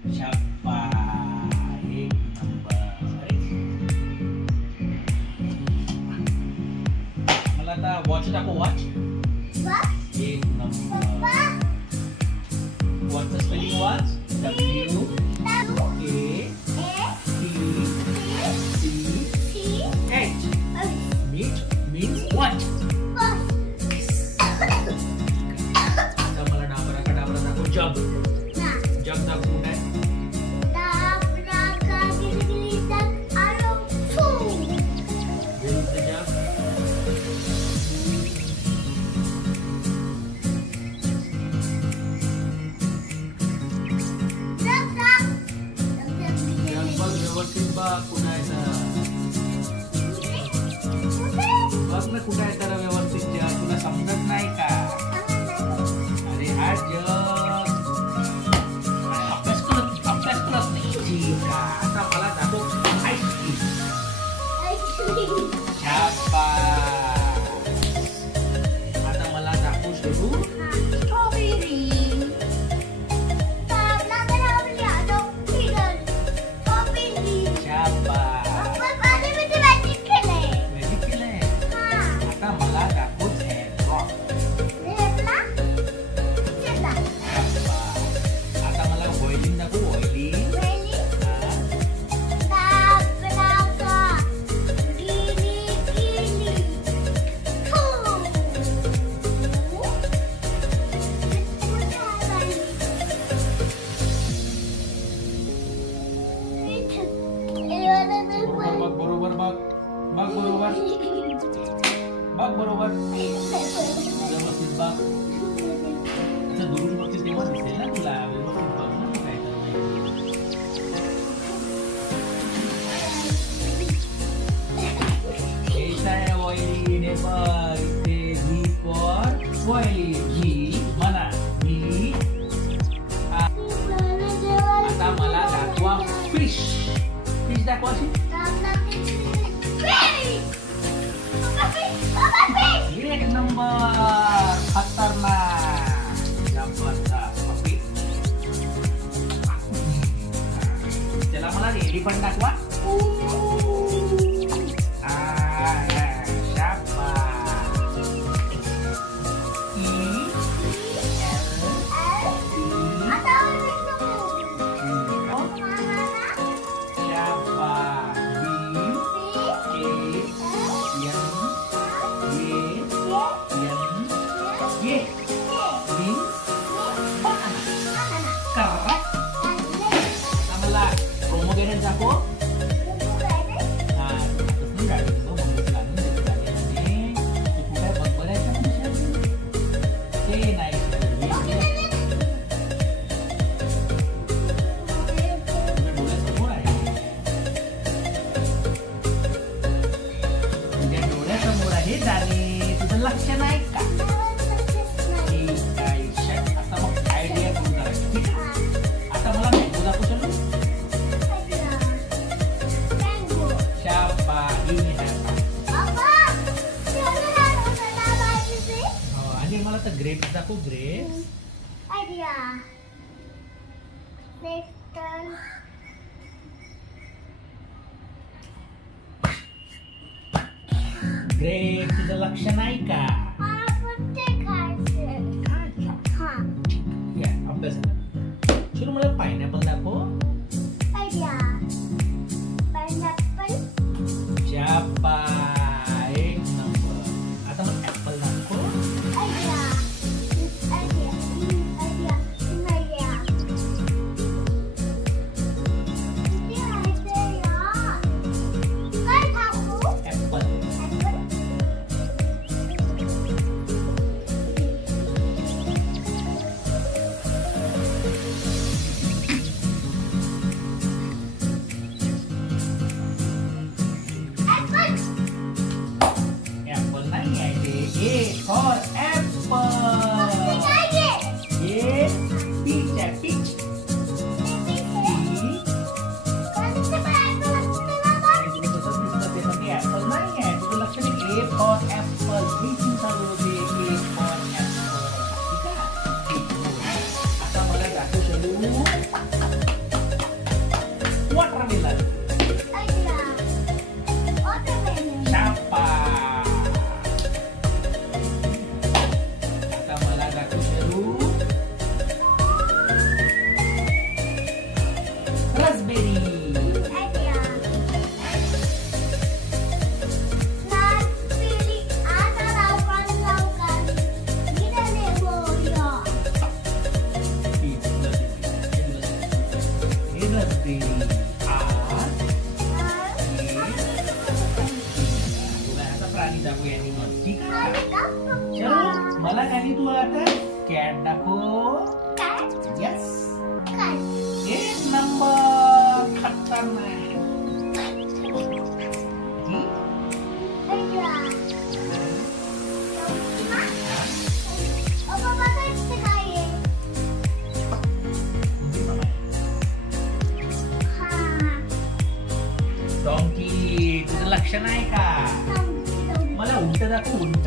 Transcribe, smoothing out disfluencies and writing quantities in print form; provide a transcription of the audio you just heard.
शाबास, एक नंबर. मला आता वॉच दाखव. वॉच एक नंबर. वॉचचं spelling watch WATCH. means watch. आता मला डाबरा का डाबरा दाखव. जग दाखव. कुठे आहे? व्यवस्थित बघ कुठे आहे तर. बघ ना कुठे आहे तर व्यवस्थित. तुला समजत नाही का? अरे हा जग अभ्यास करत नाही. ठीक आहे, आता मला दाखव आईस्क्रीम. आता मला दाखव सुरू स्ट्रॉबेरी. बरोबर व्यवस्थित बघ. आता दुरून बघतीस तेव्हा दिसेल ना तुला. व्यवस्थित बघ ना काय तर ऑइली. ने बघ इथे व्ही फॉर ऑइली. घी म्हणा घी. आता मला दाखवा फिश. फिश दाखवा. एक नंबर. खतरनाक. त्याला मला रेडी पण दाखवा. लक्ष नाही का? आता मग आयडिया करून करायची. आता मला मँगो दाखवू चलो. आणि मला तर ग्रेप्स दाखव. ग्रेप्स ग्रेप्स तुझं लक्ष नाही का? अभ्यास सुरू. मला पायनॅपल दाखव. एक नंबर. आता मला ऍपल दाखव. ए रस्ते तुला आता प्राणी दाखवू ॲनिमल ठीक आहे चलो मला गाणी तू आता कॅट दाखव यस एक नंबर खतरनाक डॉंकी तुझं लक्ष नाही का मला उंट दाखव उंट